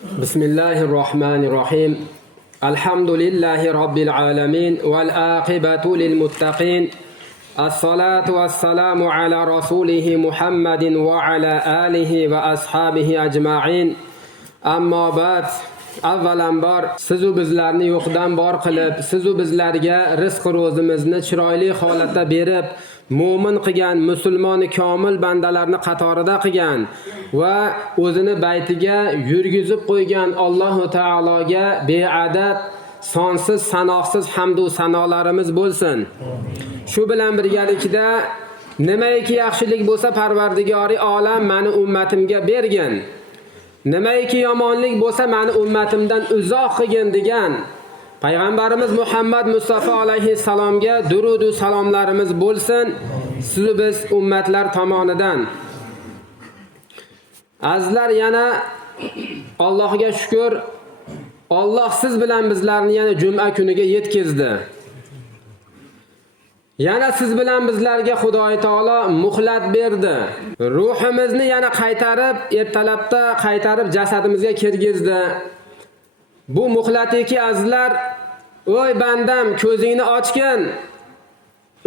بسم الله الرحمن الرحيم الحمد لله رب العالمين والآقبة للمتقين الصلاة والسلام على رسوله محمد وعلى آله وأصحابه أجمعين أما بعد avvalambor sizu bizlarni yo'qdan bor qilib sizu bizlarga rizq ro'zimizni chiroyli holatda berib mo'min qilgan musulmoni komil bandalarni qatorida qilgan va o'zini baytiga yurgizib qo'ygan Allohu taologa beadad sonsiz sanoqsiz hamdu sanolarimiz bo'lsin. Shu bilan birgalikda nimaiki yaxshilik bo'lsa parvardigori olam mani ummatimga bergin. Nimaiki yomonlik bo'lsa mani ummatimdan uzoq qilgin degan payg'ambarimiz muhammad mustafa alayhissalomga durudu salomlarimiz bo'lsin sizu biz ummatlar tomonidan azizlar yana allohga shukur olloh siz bilan bizlarni yana juma kuniga yetkazdi Yana siz bilan bizlarga Xudoy taolo muhlat berdi. Ruhimizni yana qaytarib, ertalabda qaytarib jasadimizga kirgizdi. Bu muhlatiki azizlar, "Oy bandam, ko'zingni ochgin.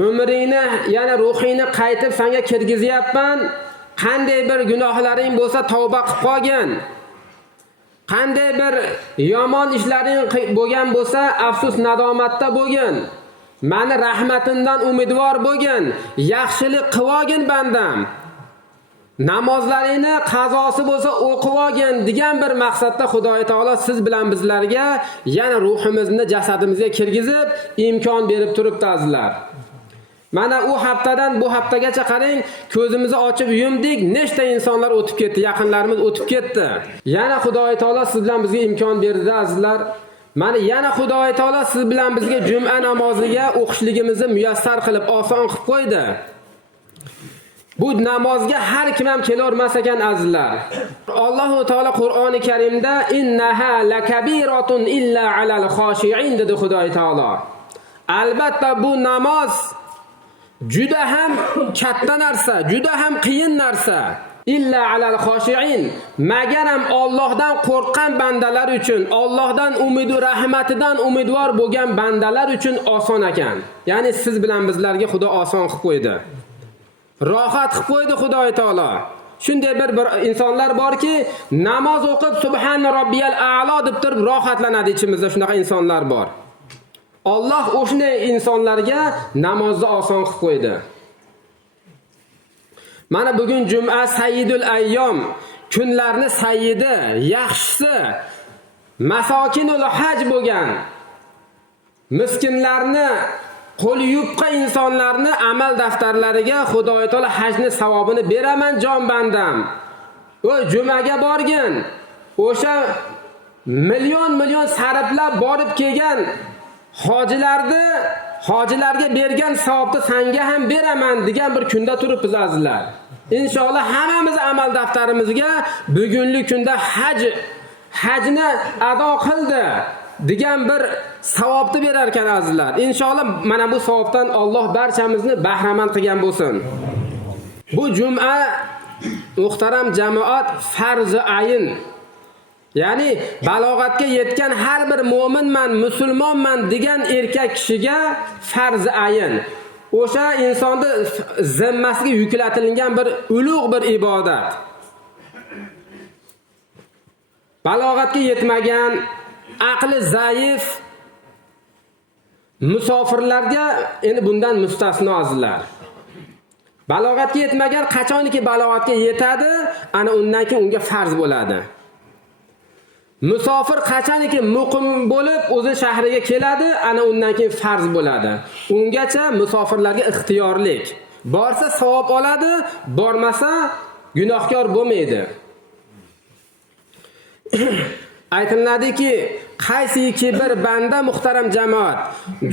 Umringni, yana ruhingni qaytib senga kirgizyapman. Qanday bir gunohlaring bo'lsa tavba qilib qolgin. Qanday bir yomon ishlaring bo'lgan bo'lsa, afsus nadomatda bo'lgin." Mani rahmatimdan umidvor bo'lgin, yaxshilik qilvogin bandam. Namozlaringni qazosi bo'lsa o'qivogin degan bir maqsadda Xudoy taolo siz bilan bizlarga yana ruhimizni jasadimizga kirgizib imkon berib turibdi azizlar. Mana u haftadan bu haftagacha qarang, ko'zimizni ochib yumdik, nechta insonlar o'tib ketdi, yaqinlarimiz o'tib ketdi. Yana Xudoy taolo siz bilan bizga imkon berdi azizlar. Mana yana Xudoy taolo siz bilan bizga juma namoziga o'qishligimizni muyassar qilib oson qilib qo'ydi. Bu namozga har kim ham kelavermas ekan azizlar. Alloh taolo Qur'oni Karimda innaha lakabiratun illa alal khoshi'in dedi Xudoy taolo. Albatta bu namoz juda ham katta narsa, juda ham qiyin narsa. illa alal khoshiin magaram Allohdan qo'rqqan bandalar uchun Allohdan umidu rahmatidan umidvor bo'lgan bandalar uchun oson ekan ya'ni siz bilan bizlarga Xudo oson qilib qo'ydi rohat qilib qo'ydi Xudoy taolo. Shunday bir, bir insonlar borki namoz o'qib subhana robbiyal a'lo deb turib rohatlanadi ichimizda shunaqa insonlar bor. Alloh o'shanday insonlarga namozni oson qilib qo'ydi. Mana bugun juma sayyidul ayyom, kunlarni sayyidi, yaxshisi, masokinul haj bo'lgan miskinlarni qo'l yupqa insonlarni amal daftarlariga Xudoy taolo hajni savobini beraman jon bandam. O'y jumaga borgin. O'sha million million sarflab borib kelgan hojilarni hojilarga bergan savobni senga ham beraman degan bir kunda turibmiz azizlar. Inshaalloh hammamiz amal daftarimizga bugungi kunda haj hajni ado qildi degan bir savobni berar ekan azizlar. Inshaalloh mana bu savobdan Alloh barchamizni bahramand qilgan bo'lsin. Bu juma muhtaram jamoat farzi ayin Ya'ni balog'atga yetgan har bir mu'minman, musulmonman degan erkak kishiga farzi ayin. O'sha insonni zimmasiga yuklatilgan bir ulug' bir ibodat. Balog'atga yetmagan, aqli zaif musofirlarga endi bundan mustasnozilar. Balog'atga yetmagan qachonki balog'atga yetadi, ana undan keyin unga farz bo'ladi. Musofir qachoniki muqim bo'lib o'zi shahriga keladi, ana undan keyin farz bo'ladi. Ungacha musofirlarga ixtiyorlik. Borsa savob oladi, bormasa gunohkor bo'lmaydi. Aytiladiki, qaysiki bir banda muhtaram jamoat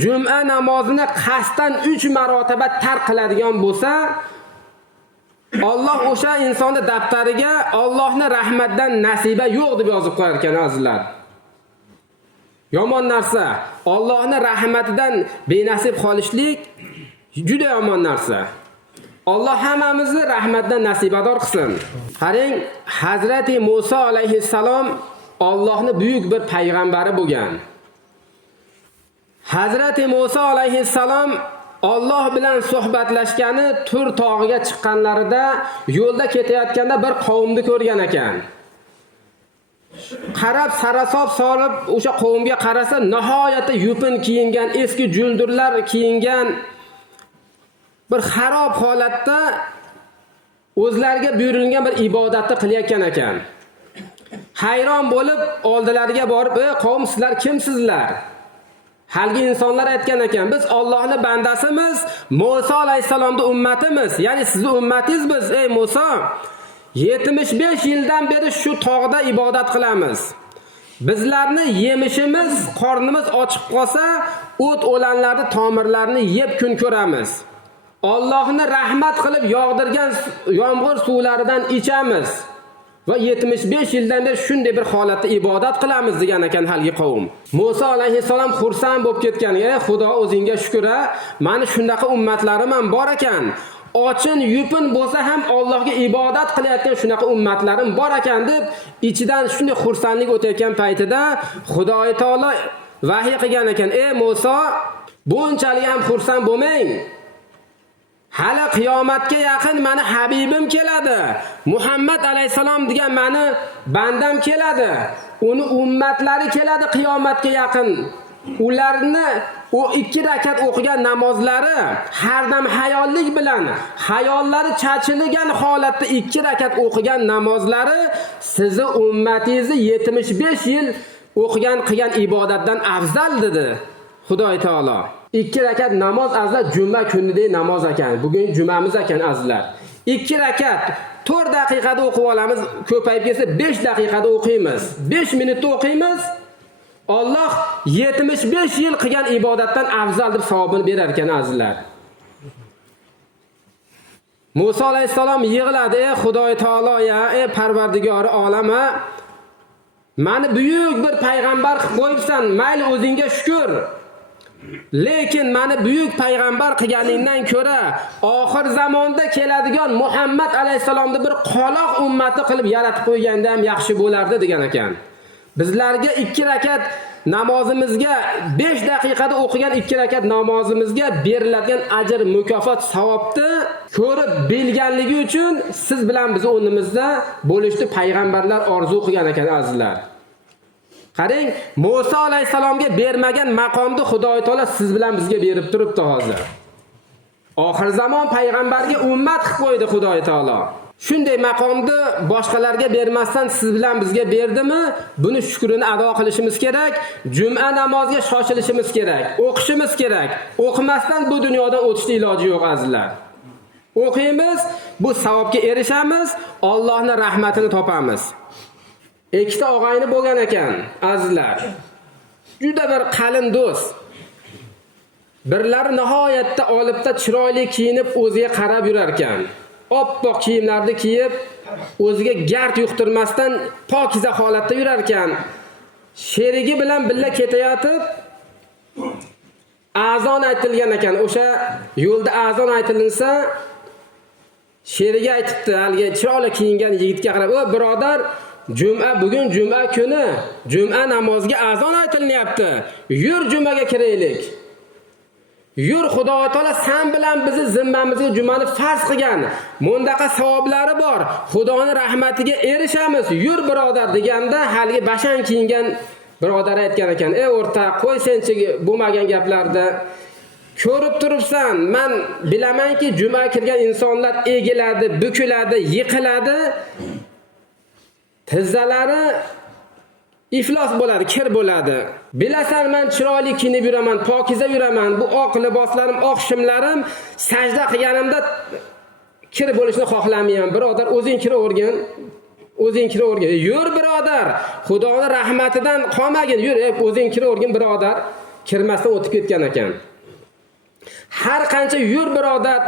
juma namozini qasddan 3 marotaba tark qiladigan bo'lsa, Alloh o'sha insonni daftariga Allohni rahmatdan nasiba yo'q deb yozib qo'yar ekan azizlar. Yomon narsa, Allohni rahmatidan benasib qolishlik juda yomon narsa. Alloh hammamizni rahmatdan nasibador qilsin. Qarang, Hazrati Musa alayhissalom Allohning buyuk bir payg'ambari bo'lgan. Hazrati Musa alayhissalom Alloh bilan suhbatlashgani Tur tog'iga chiqqanlarida yo'lda ketayotganda bir qavmni ko'rgan ekan. Qarab sarasob solib o'sha qavmga qarasa nihoyatda yupin kiyingan, eski juldurlar kiyingan bir xarob holatda o'zlariga buyurilgan bir ibodatni qilayotgan ekan. Hayron bo'lib oldilariga borib, "Ey qavm, sizlar kimsizlar?" Halgi insonlar aytgan ekan, biz Allohning bandasimiz, Musa alayhisalomning ummatimiz, ya'ni sizning ummatingiz biz, ey Musa. 75 yildan beri shu tog'da ibodat qilamiz. Bizlarni yemishimiz, qornimiz ochib qolsa, o't o'lanlarni tomirlarini yeb kun ko'ramiz. Allohni rahmat qilib yog'dirgan yomg'ir suvlaridan ichamiz. Va 75 yildan beri shunday bir holatda ibodat qilamiz degan ekan haligi qavm. Musa alayhissalom xursand bo'lib ketgan. "Ey Xudo, o'zingga shukr a, mani shunaqa ummatlarim ham bor ekan. Ochin yupin bo'lsa ham Allohga ibodat qilayotgan shunaqa ummatlarim bor ekan" deb ichidan shunday xursandlik o'tayotgan paytida Xudoy taolo vahiy qilgan ekan: "Ey Musa, bunchalik ham xursand bo'lmang. Hali qiyomatga yaqin mani Habibim keladi. Muhammad alayhisalom degan mani bandam keladi. Uni ummatlari keladi qiyomatga yaqin. Ularni u ikki rakat o'qigan namozlari har dam hayollik bilan, hayollari chachilgan holatda ikki rakat o'qigan namozlari sizni ummatingizni 75 yil o'qigan qilgan ibodatdan afzal dedi Xudoy taolo. Ikki rakat namoz azizlar juma kunidagi namoz ekan. Bugun jumamiz ekan azizlar. Ikki rakat 4 daqiqada o'qib olamiz, ko'payib ketsa 5 daqiqada o'qiymiz. 5 minutda o'qiymiz. Alloh 75 yil qilgan ibodatdan afzal deb savobini berar ekan azizlar. Musa alayhissalom yig'ladi, ey Xudoy taolo ya, ey Parvardigori olama, mani buyuk bir payg'ambar qilib qo'yibsan, mayli o'zingga shukr. Lekin mana buyuk payg'ambar qilganingdan ko'ra oxir zamonda keladigan Muhammad alayhisalomni bir qoloq ummati qilib yaratib qo'yganda ham yaxshi bo'lardi degan ekan. Bizlarga 2 rakat namozimizga 5 daqiqada o'qigan 2 rakat namozimizga beriladigan ajr, mukofot, savobni ko'rib bilganligi uchun siz bilan biz o'rnimizda bo'lishni payg'ambarlar orzu qilgan ekan azizlar. Qarang, Musa alayhisalomga bermagan maqomni Xudoy taolo siz bilan bizga berib turibdi hozir. Oxir zamon payg'ambarga ummat qilib qo'ydi Xudoy taolo. Shunday maqomni boshqalarga bermasdan siz bilan bizga berdimi? Buni shukrini ado qilishimiz kerak. Juma namoziga shoshilishimiz kerak. O'qishimiz kerak. O'qimasdan bu dunyodan o'tishning iloji yo'q azizlar. O'qiymiz, bu savobga erishamiz, Allohning rahmatini topamiz. Ikkita og'ayni bo'lgan ekan, azizlar. Juda bir qalin do'st. Birlari nihoyatda olibda chiroyli kiyinib o'ziga qarab yurar ekan. Oppoq kiyimlarni kiyib, o'ziga gard yuqtirmasdan pokiza holatda yurar ekan. Sherigi bilan birga ketayotib azon aytilgan ekan. O'sha yo'lda azon aytilinsa, sherigi aytibdi, haligi chiroyli kiyingan yigitga qarab, "O, birodar, Juma bugun juma kuni, juma namoziga azon aytilyapti. Yur jumaga kiraylik. Yur Xudo taolo sen bilan bizni zimmamizga jumani farz qilgan. Mundaqa savoblari bor. Xudoning rahmatiga erishamiz. Yur birodar deganda haligi bashan kiyingan birodar aytgan ekan: "Ey o'rta, qo'y senchi bo'lmagan gaplarda. Ko'rib turibsan, men bilamanki, juma kirgan insonlar egiladi, bukiladi, yiqiladi. Tizzalari iflos bo'ladi, kir bo'ladi. Bilasan, men chiroyli kiyinib yuraman, pokiza yuraman. Bu oq liboslarim, oq shimlarim sajda qilganimda kir bo'lishni xohlamayman. Birodar, o'zing kira. O'zing kira. Yur birodar. Xudoning rahmatidan qolmagin. Yur, o'zing kira birodar. Kirmasdan o'tib ketgan ekan. Har qancha yur birodar,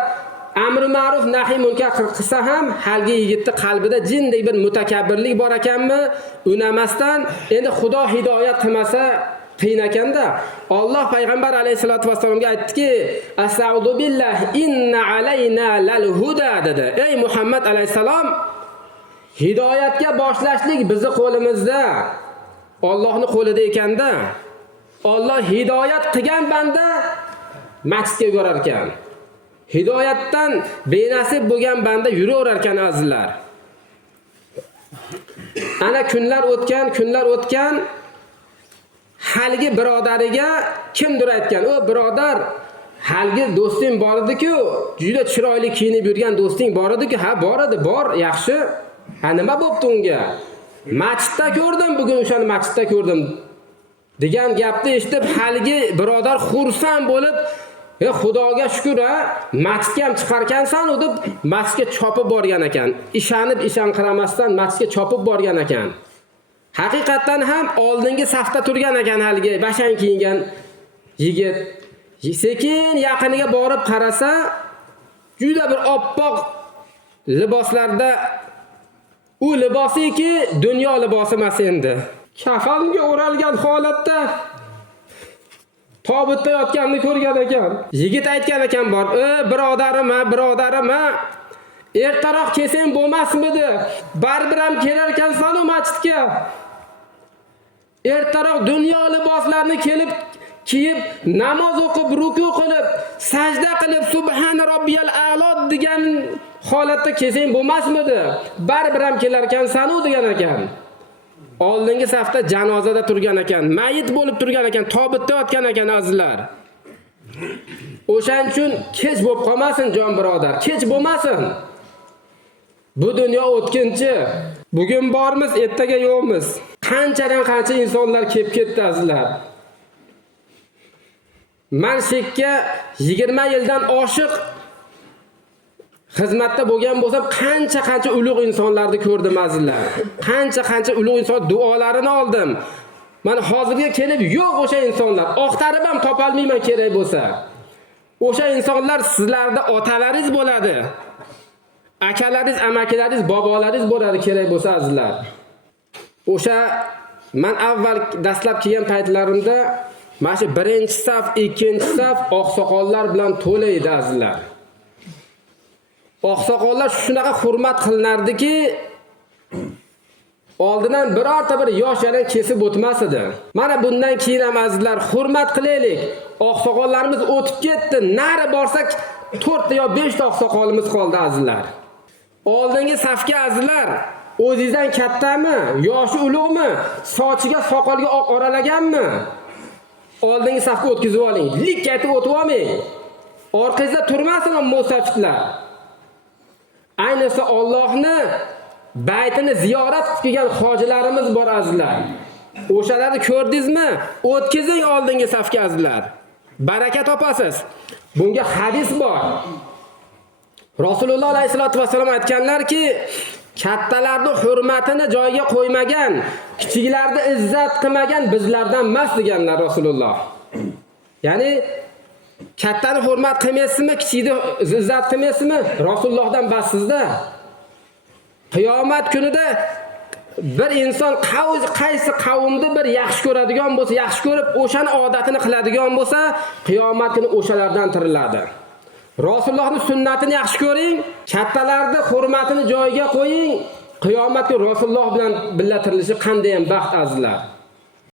amri ma'ruf nahiy munkar qilsa ham halgi yigitni qalbida jindek bir mutakabbirlik bor ekanmi? Unamasdan. Endi xudo hidoyat qilmasa qiyin ekanda. Alloh payg'ambar alayhisolatu vasallamga aytdiki astaudu billah inna alayna lal huda dedi. Ey muhammad alayhisalom hidoyatga boshlashlik bizni qo'limizda. Allohning qo'lida ekanda, Alloh hidoyat qilgan banda masjidga yuborar ekan. Hidoyatdan benasib bo'lgan banda yuraverar ekan azizlar. Ana kunlar o'tgan, kunlar o'tgan haligi birodariga kimdir aytgan, "O birodar, haligi do'sting bor edi-ku, juda chiroyli kiyinib yurgan do'sting bor edi-ku, ha bor edi, bor, yaxshi. Ha nima bo'pti unga? Masjidda ko'rdim, bugun o'shani masjidda ko'rdim." degan gapni eshitib haligi birodar xursand bo'lib E xudoga shukr a, masjidga ham chiqarkansan u deb masjidga chopib borgan ekan. Ishonib ishonqiramasdan masjidga chopib borgan ekan. Haqiqatdan ham oldingi safda turgan ekan haligi bashang kiyingan yigit. Sekin yaqiniga borib qarasa, juda bir oppoq liboslarda u libosiki dunyo libosi emas endi. Kafanga o'ralgan holatda tobutda yotganini ko'rgan ekan. Yigit aytgan ekan bor, "E, birodarim, a birodarim, a Ertaroq kelsang bo'lmasmidi? Baribir ham kelar ekansan u masjidga. Ertaroq dunyo liboslarini kelib kiyib, namoz o'qib, ruku qilib, sajda qilib, subhan robbiyal a'lo degan holatda kelsang bo'lmasmidi? Baribir ham kelarkansanu u degan ekan. Oldingi safda janozada turgan ekan, mayit bo'lib turgan ekan, tobutda yotgan ekan azizlar. O'shaning uchun kech bo'lib qolmasin jon birodar, kech bo'lmasin. Bu dunyo o'tkinchi. Bugun bormiz, ertaga yo'qmiz. Qanchadan qancha insonlar kelib ketdi azizlar. man shekka 20 yildan oshiq xizmatda bo'lgan bo'lsam qancha qancha ulug' insonlarni ko'rdim azizlar. Qancha qancha ulug' inson duolarini oldim. Mana hozirga kelib yo'q o'sha insonlar. Oqtarib ham topolmayman kerak bo'lsa. O'sha insonlar sizlarni otalaringiz bo'ladi. Akalaringiz, amakilaringiz, bobolaringiz bo'ladi kerak bo'lsa azizlar. O'sha men avval dastlab kelgan paytlarimda mana shu birinchi saf, ikkinchi saf oqsoqollar bilan to'la edi azizlar. Oqsoqollar shunaqa hurmat qilinardiki, oldindan birorta bir yosh yana kesib o'tmas edi. Mana bundan keyin ham azizlar hurmat qilaylik. Oqsoqollarimiz o'tib ketdi. Nari borsak 4 ta yo 5 ta oqsoqolimiz qoldi azizlar. Oldingi safga azizlar, o'zingizdan kattami, yoshi ulug'mi, sochiga, soqolga oq oralaganmi? Oldingi safga o'tkazib oling. likka aytib o'tib olmang. Orqangizda turmasin musafirlar. Ayniqsa Allohni baytini ziyorat kelgan hojilarimiz bor azizlar. O'shalarni ko'rdingizmi? O'tkazing oldingi safga azizlar. Baraka topasiz. Bunga hadis bor. Rasululloh alayhisolatu vasallam aytganlarki, kattalarni hurmatini joyiga qo'ymagan, kichiklarni izzat qilmagan bizlardan emas deganlar Rasululloh. Ya'ni kattani hurmat qilmaysizmi, kichikni izzat qilmaysizmi? Rasulullohdan bassizda. Qiyomat kunida bir inson qaysi qavmni bir yaxshi ko'radigan bo'lsa, yaxshi ko'rib, o'shani odatini qiladigan bo'lsa, qiyomat kuni o'shalardan tiriladi. Rasulullohning sunnatini yaxshi ko'ring, kattalarni hurmatini joyiga qo'ying. Qiyomat kuni Rasululloh bilan birga tirilishi qandayyam baxt azizlar.